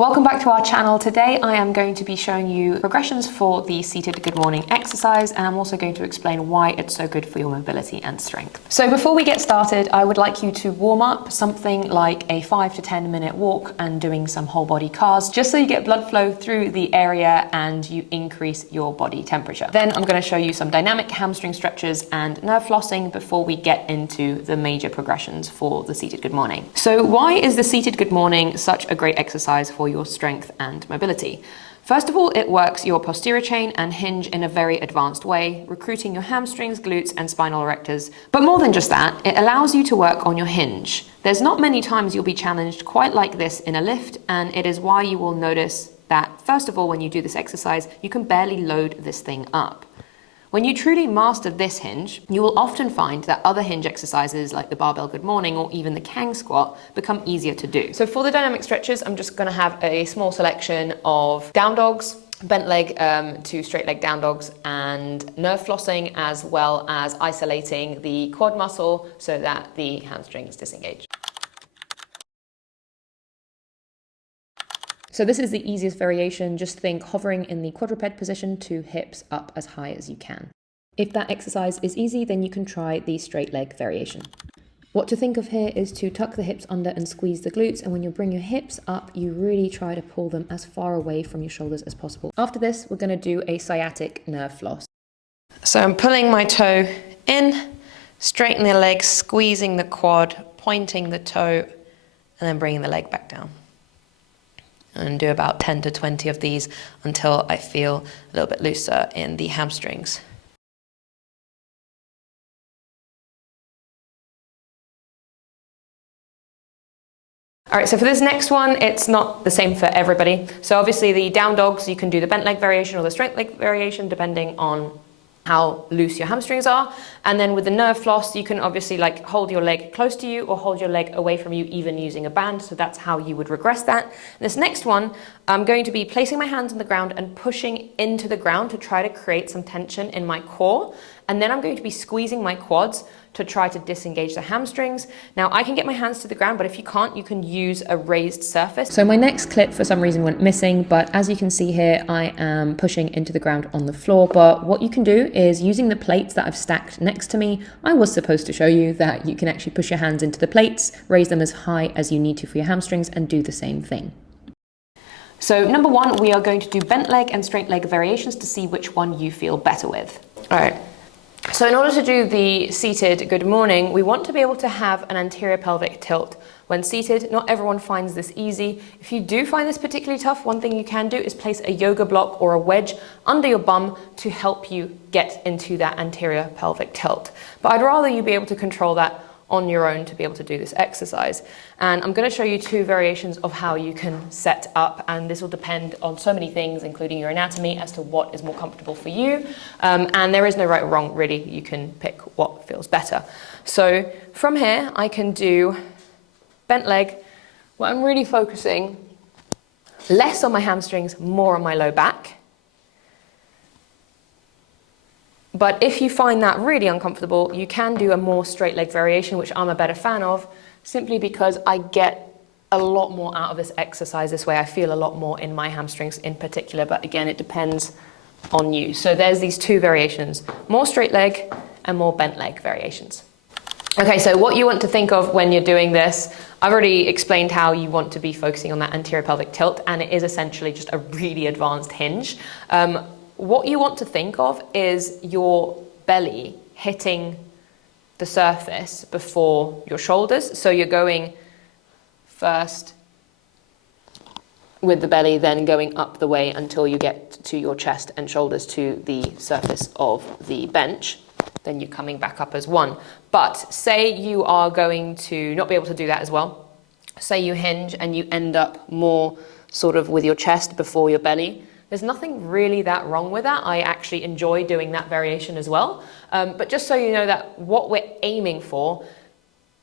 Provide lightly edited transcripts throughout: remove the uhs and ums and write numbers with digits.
Welcome back to our channel. Today I am going to be showing you progressions for the seated good morning exercise, and I'm also going to explain why it's so good for your mobility and strength. So before we get started, I would like you to warm up something like a 5 to 10 minute walk and doing some whole body cars, just so you get blood flow through the area and you increase your body temperature. Then I'm going to show you some dynamic hamstring stretches and nerve flossing before we get into the major progressions for the seated good morning. So why is the seated good morning such a great exercise for your strength and mobility? First of all, it works your posterior chain and hinge in a very advanced way, recruiting your hamstrings, glutes, and spinal erectors. But more than just that, it allows you to work on your hinge. There's not many times you'll be challenged quite like this in a lift, and it is why you will notice that, first of all, when you do this exercise, you can barely load this thing up. When you truly master this hinge, you will often find that other hinge exercises like the barbell good morning or even the Kang squat become easier to do. So for the dynamic stretches, I'm just going to have a small selection of down dogs, bent leg to straight leg down dogs, and nerve flossing, as well as isolating the quad muscle so that the hamstrings disengage. So this is the easiest variation. Just think hovering in the quadruped position to hips up as high as you can. If that exercise is easy, then you can try the straight leg variation. What to think of here is to tuck the hips under and squeeze the glutes, and when you bring your hips up, you really try to pull them as far away from your shoulders as possible. After this, we're going to do a sciatic nerve floss. So I'm pulling my toe in, straightening the leg, squeezing the quad, pointing the toe, and then bringing the leg back down. And do about 10 to 20 of these until I feel a little bit looser in the hamstrings. All right, so for this next one, it's not the same for everybody. So obviously the down dogs, you can do the bent leg variation or the straight leg variation depending on how loose your hamstrings are. And then with the nerve floss, you can obviously like hold your leg close to you or hold your leg away from you, even using a band. So that's how you would regress that. This next one, I'm going to be placing my hands on the ground and pushing into the ground to try to create some tension in my core. And then I'm going to be squeezing my quads to try to disengage the hamstrings. Now I can get my hands to the ground, but if you can't, you can use a raised surface. So my next clip for some reason went missing, but as you can see here, I am pushing into the ground on the floor. But what you can do is, using the plates that I've stacked next to me, I was supposed to show you that you can actually push your hands into the plates, raise them as high as you need to for your hamstrings, and do the same thing. So number one, we are going to do bent leg and straight leg variations to see which one you feel better with. All right. So in order to do the seated good morning, we want to be able to have an anterior pelvic tilt when seated. Not everyone finds this easy. If you do find this particularly tough, one thing you can do is place a yoga block or a wedge under your bum to help you get into that anterior pelvic tilt. But I'd rather you be able to control that on your own to be able to do this exercise. And I'm going to show you two variations of how you can set up, and this will depend on so many things, including your anatomy, as to what is more comfortable for you. And there is no right or wrong, really. You can pick what feels better. So from here, I can do bent leg, where I'm really focusing less on my hamstrings, more on my low back. But if you find that really uncomfortable, you can do a more straight leg variation, which I'm a better fan of, simply because I get a lot more out of this exercise this way. I feel a lot more in my hamstrings in particular, but again, it depends on you. So there's these two variations, more straight leg and more bent leg variations. Okay, so what you want to think of when you're doing this, I've already explained how you want to be focusing on that anterior pelvic tilt, and it is essentially just a really advanced hinge. What you want to think of is your belly hitting the surface before your shoulders. So you're going first with the belly, then going up the way until you get to your chest and shoulders to the surface of the bench. Then you're coming back up as one. But say you are going to not be able to do that as well. Say you hinge and you end up more sort of with your chest before your belly. There's nothing really that wrong with that. I actually enjoy doing that variation as well. But just so you know that what we're aiming for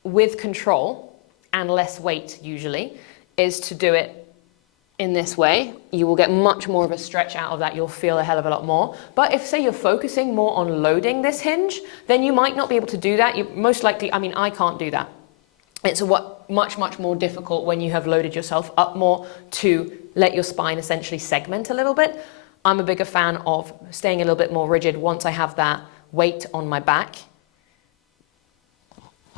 with control and less weight usually is to do it in this way. You will get much more of a stretch out of that. You'll feel a hell of a lot more. But if, say, you're focusing more on loading this hinge, then you might not be able to do that. You most likely, I mean, I can't do that. It's much more difficult when you have loaded yourself up more to let your spine essentially segment a little bit. I'm a bigger fan of staying a little bit more rigid once I have that weight on my back,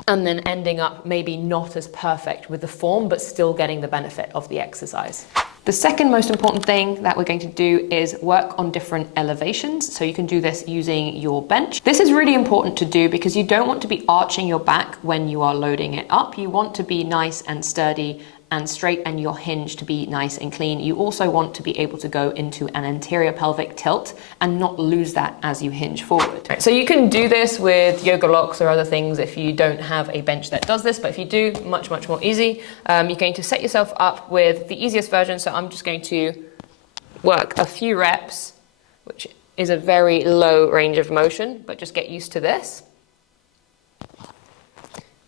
and then ending up maybe not as perfect with the form, but still getting the benefit of the exercise. The second most important thing that we're going to do is work on different elevations. So you can do this using your bench. This is really important to do because you don't want to be arching your back when you are loading it up. You want to be nice and sturdy and straight, and your hinge to be nice and clean. You also want to be able to go into an anterior pelvic tilt and not lose that as you hinge forward. So you can do this with yoga blocks or other things if you don't have a bench that does this, but if you do, much more easy. You're going to set yourself up with the easiest version. So I'm just going to work a few reps, which is a very low range of motion, but just get used to this.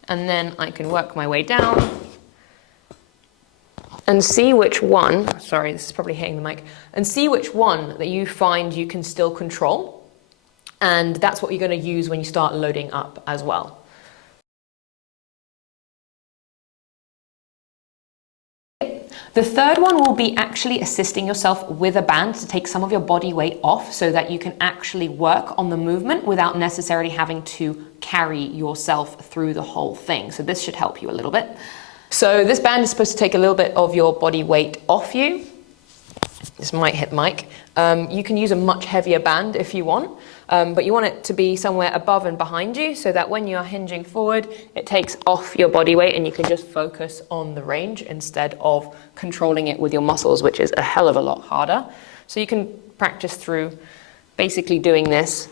And then I can work my way down and see which one, sorry, this is probably hitting the mic, and see which one that you find you can still control. And that's what you're going to use when you start loading up as well. The third one will be actually assisting yourself with a band to take some of your body weight off so that you can actually work on the movement without necessarily having to carry yourself through the whole thing. So this should help you a little bit. So this band is supposed to take a little bit of your body weight off you. This might hit mic. You can use a much heavier band if you want, but you want it to be somewhere above and behind you so that when you're hinging forward, it takes off your body weight and you can just focus on the range instead of controlling it with your muscles, which is a hell of a lot harder. So you can practice through basically doing this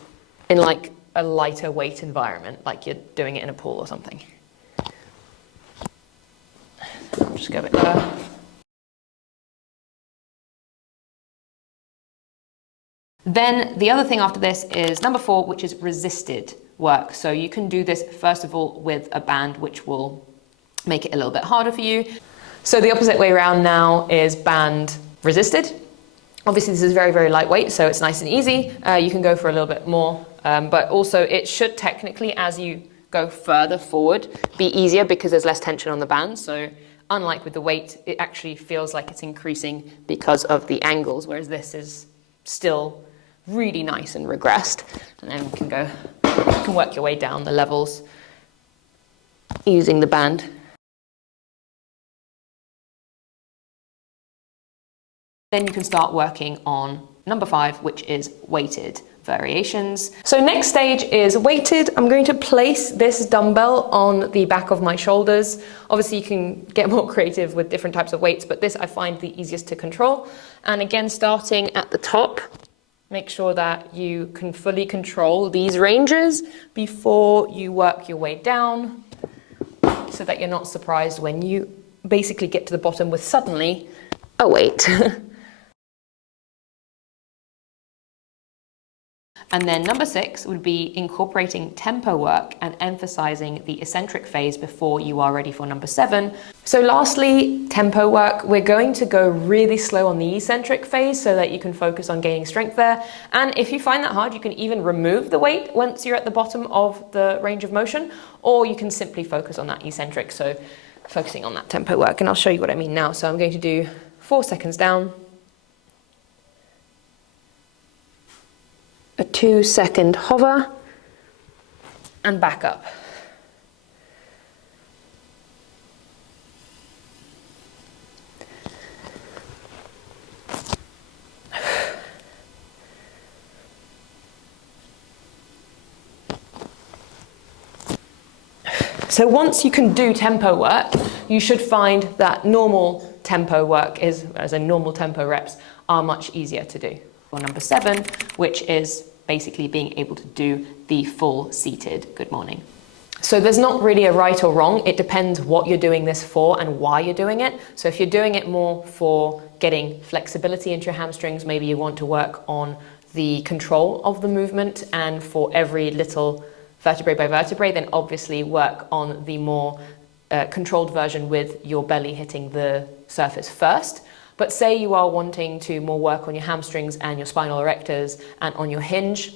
in like a lighter weight environment, like you're doing it in a pool or something. I'll just go a bit lower. Then the other thing after this is number 4, which is resisted work. So you can do this first of all with a band, which will make it a little bit harder for you. So the opposite way around now is band resisted. Obviously this is very lightweight, so it's nice and easy. You can go for a little bit more, but also it should technically, as you go further forward, be easier because there's less tension on the band. So unlike with the weight, it actually feels like it's increasing because of the angles, whereas this is still really nice and regressed. And then you can work your way down the levels using the band. Then you can start working on number 5, which is weighted variations. So next stage is weighted. I'm going to place this dumbbell on the back of my shoulders. Obviously you can get more creative with different types of weights, but this I find the easiest to control. And again, starting at the top, make sure that you can fully control these ranges before you work your way down so that you're not surprised when you basically get to the bottom with suddenly a weight. And then number 6 would be incorporating tempo work and emphasizing the eccentric phase before you are ready for number 7. So lastly, tempo work. We're going to go really slow on the eccentric phase so that you can focus on gaining strength there. And if you find that hard, you can even remove the weight once you're at the bottom of the range of motion, or you can simply focus on that eccentric. So focusing on that tempo work. And I'll show you what I mean now. So I'm going to do 4 seconds down, a 2-second hover, and back up. So once you can do tempo work, you should find that normal tempo work normal tempo reps are much easier to do. Or number 7, which is basically being able to do the full seated good morning. So there's not really a right or wrong. It depends what you're doing this for and why you're doing it. So if you're doing it more for getting flexibility into your hamstrings, maybe you want to work on the control of the movement, and for every little vertebrae by vertebrae, then obviously work on the more controlled version with your belly hitting the surface first. But say you are wanting to more work on your hamstrings and your spinal erectors and on your hinge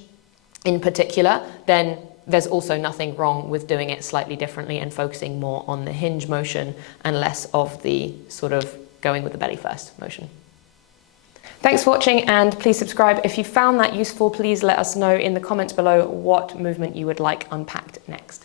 in particular, then there's also nothing wrong with doing it slightly differently and focusing more on the hinge motion and less of the sort of going with the belly first motion. Thanks for watching, and please subscribe. If you found that useful, please let us know in the comments below what movement you would like unpacked next.